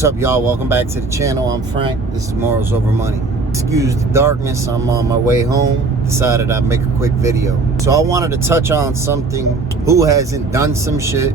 What's up, y'all? Welcome back to the channel. I'm Frank. This is Morals Over Money. Excuse the darkness. I'm on my way home. Decided I'd make a quick video. So I wanted to touch on something. Who hasn't done some shit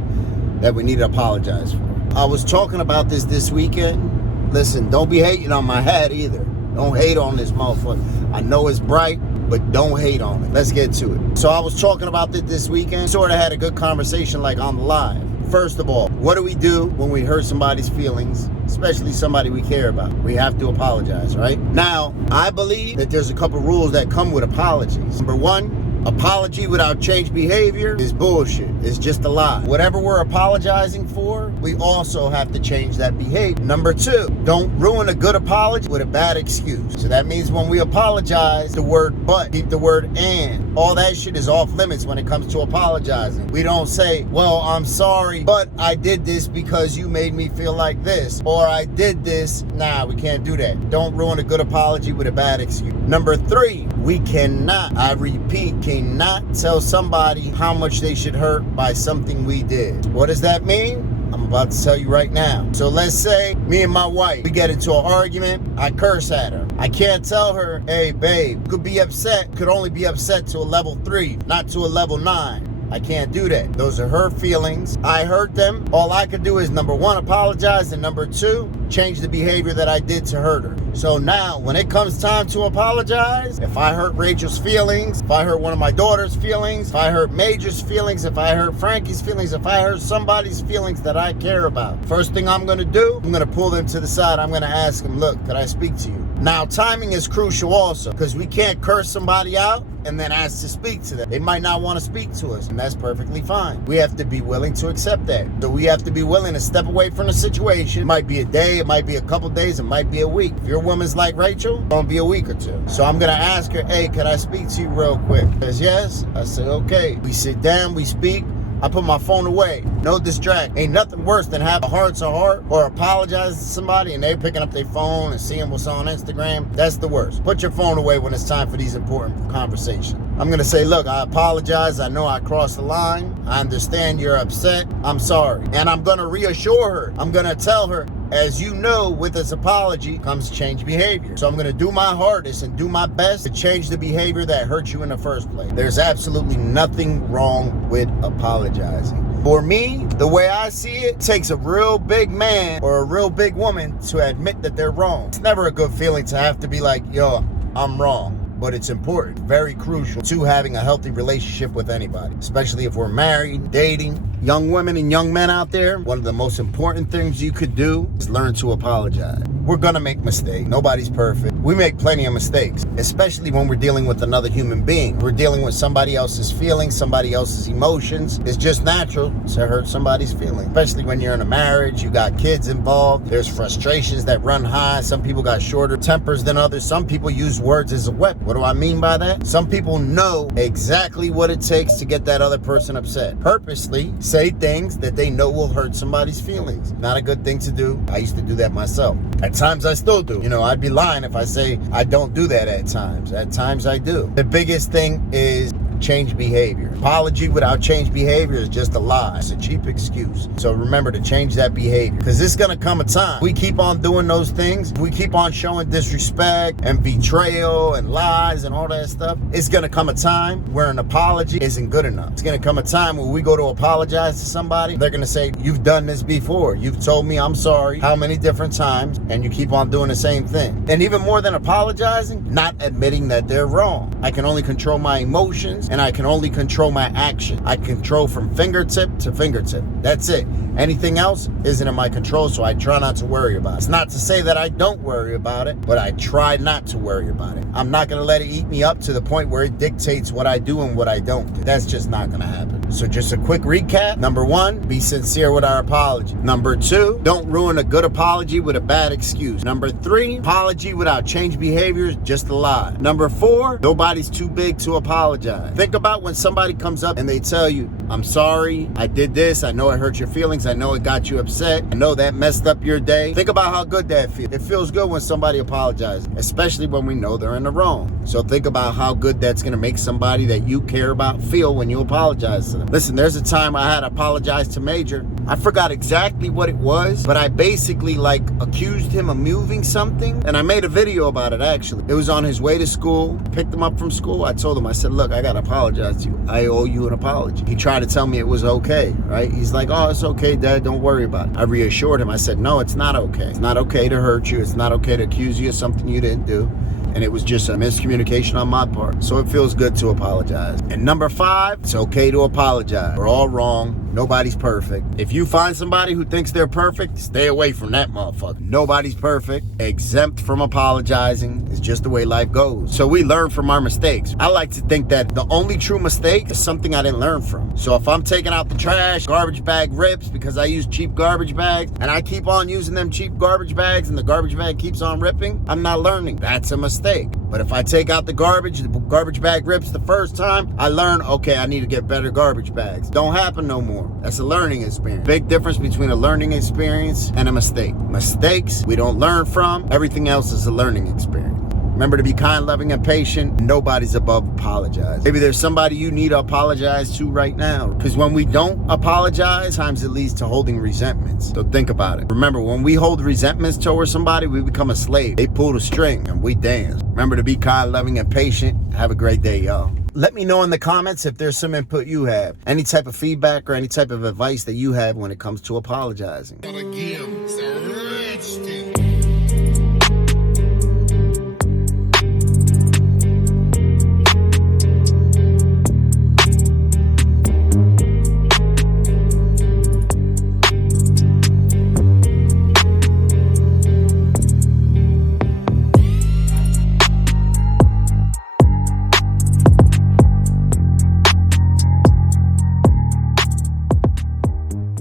that we need to apologize for? I was talking about this weekend. Listen, don't be hating on my hat either. Don't hate on this motherfucker. I know it's bright, but don't hate on it. Let's get to it. So I was talking about this weekend. Sort of had a good conversation like on the live. First of all, what do we do when we hurt somebody's feelings, especially somebody we care about? We have to apologize, right? Now, I believe that there's a couple rules that come with apologies. Number one, apology without changed behavior is bullshit. It's just a lie. Whatever we're apologizing for, we also have to change that behavior. Number two, don't ruin a good apology with a bad excuse. So that means when we apologize, the word but, keep the word and. All that shit is off limits when it comes to apologizing. We don't say, well, I'm sorry, but I did this because you made me feel like this. Or I did this. Nah, we can't do that. Don't ruin a good apology with a bad excuse. Number three, we cannot, I repeat, cannot tell somebody how much they should hurt by something we did. What does that mean? I'm about to tell you right now. So let's say me and my wife, we get into an argument, I curse at her. I can't tell her, hey babe, you could be upset, could only be upset to a level 3, not to a level 9. I can't do that. Those are her feelings. I hurt them. All I could do is, number one, apologize, and number two, change the behavior that I did to hurt her. So now, when it comes time to apologize, if I hurt Rachel's feelings, if I hurt one of my daughter's feelings, if I hurt Major's feelings, if I hurt Frankie's feelings, if I hurt somebody's feelings that I care about, first thing I'm going to do, I'm going to pull them to the side. I'm going to ask them, look, could I speak to you? Now, timing is crucial also, because we can't curse somebody out and then ask to speak to them. They might not want to speak to us, and that's perfectly fine. We have to be willing to accept that. So we have to be willing to step away from the situation. It might be a day, it might be a couple days, it might be a week. If your woman's like Rachel, it's gonna be a week or two. So I'm gonna ask her, hey, can I speak to you real quick? She says yes. I say, okay. We sit down, we speak. I put my phone away. No distract. Ain't nothing worse than have a heart-to-heart or apologize to somebody and they picking up their phone and seeing what's on Instagram. That's the worst. Put your phone away when it's time for these important conversations. I'm going to say, look, I apologize. I know I crossed the line. I understand you're upset. I'm sorry. And I'm going to reassure her. I'm going to tell her, as you know, with this apology comes change behavior. So I'm going to do my hardest and do my best to change the behavior that hurt you in the first place. There's absolutely nothing wrong with apologizing. For me, the way I see it, takes a real big man or a real big woman to admit that they're wrong. It's never a good feeling to have to be like, yo, I'm wrong. But it's important, very crucial to having a healthy relationship with anybody, especially if we're married, dating. Young women and young men out there, one of the most important things you could do is learn to apologize. We're gonna make mistakes. Nobody's perfect. We make plenty of mistakes, especially when we're dealing with another human being. We're dealing with somebody else's feelings, somebody else's emotions. It's just natural to hurt somebody's feelings, especially when you're in a marriage, you got kids involved. There's frustrations that run high. Some people got shorter tempers than others. Some people use words as a weapon. What do I mean by that? Some people know exactly what it takes to get that other person upset. Purposely say things that they know will hurt somebody's feelings. Not a good thing to do. I used to do that myself. At times I still do. You know, I'd be lying if I say I don't do that at times. At times I do. The biggest thing is change behavior. Apology without change behavior is just a lie. It's a cheap excuse. So remember to change that behavior, because there's gonna come a time we keep on doing those things, we keep on showing disrespect and betrayal and lies and all that stuff. It's gonna come a time where an apology isn't good enough. It's gonna come a time where we go to apologize to somebody, they're gonna say, you've done this before. You've told me I'm sorry how many different times, and you keep on doing the same thing. And even more than apologizing, not admitting that they're wrong. I can only control my emotions, and I can only control my action. I control from fingertip to fingertip. That's it. Anything else isn't in my control, so I try not to worry about it. It's not to say that I don't worry about it, but I try not to worry about it. I'm not going to let it eat me up to the point where it dictates what I do and what I don't do. That's just not going to happen. So just a quick recap. Number one, be sincere with our apology. Number two, don't ruin a good apology with a bad excuse. Number three, apology without change behavior is just a lie. Number four, nobody's too big to apologize. Think about when somebody comes up and they tell you, I'm sorry, I did this, I know it hurt your feelings, I know it got you upset, I know that messed up your day. Think about how good that feels. It feels good when somebody apologizes, especially when we know they're in the wrong. So think about how good that's gonna make somebody that you care about feel when you apologize to them. Listen, there's a time I had to apologize to Major I forgot exactly what it was, but I basically like accused him of moving something, and I made a video about it actually. It was on his way to school, picked him up from school. I told him, I said, look, I gotta apologize to you. I owe you an apology. He tried to tell me it was okay, right? He's like, oh, it's okay, Dad, don't worry about it. I reassured him. I said, no, it's not okay. It's not okay to hurt you. It's not okay to accuse you of something you didn't do. And it was just a miscommunication on my part. So it feels good to apologize. And number 5, it's okay to apologize. We're all wrong. Nobody's perfect. If you find somebody who thinks they're perfect, stay away from that motherfucker. Nobody's perfect. Exempt from apologizing. It's just the way life goes. So we learn from our mistakes. I like to think that the only true mistake is something I didn't learn from. So if I'm taking out the trash, garbage bag rips because I use cheap garbage bags, and I keep on using them cheap garbage bags and the garbage bag keeps on ripping, I'm not learning. That's a mistake. But if I take out the garbage bag rips the first time, I learn, okay, I need to get better garbage bags. Don't happen no more. That's a learning experience. Big difference between a learning experience and a mistake. Mistakes we don't learn from. Everything else is a learning experience. Remember to be kind, loving, and patient. Nobody's above apologize. Maybe there's somebody you need to apologize to right now. Because when we don't apologize, sometimes it leads to holding resentments. So think about it. Remember, when we hold resentments towards somebody, we become a slave. They pull the string and we dance. Remember to be kind, loving, and patient. Have a great day, y'all. Let me know in the comments if there's some input you have. Any type of feedback or any type of advice that you have when it comes to apologizing.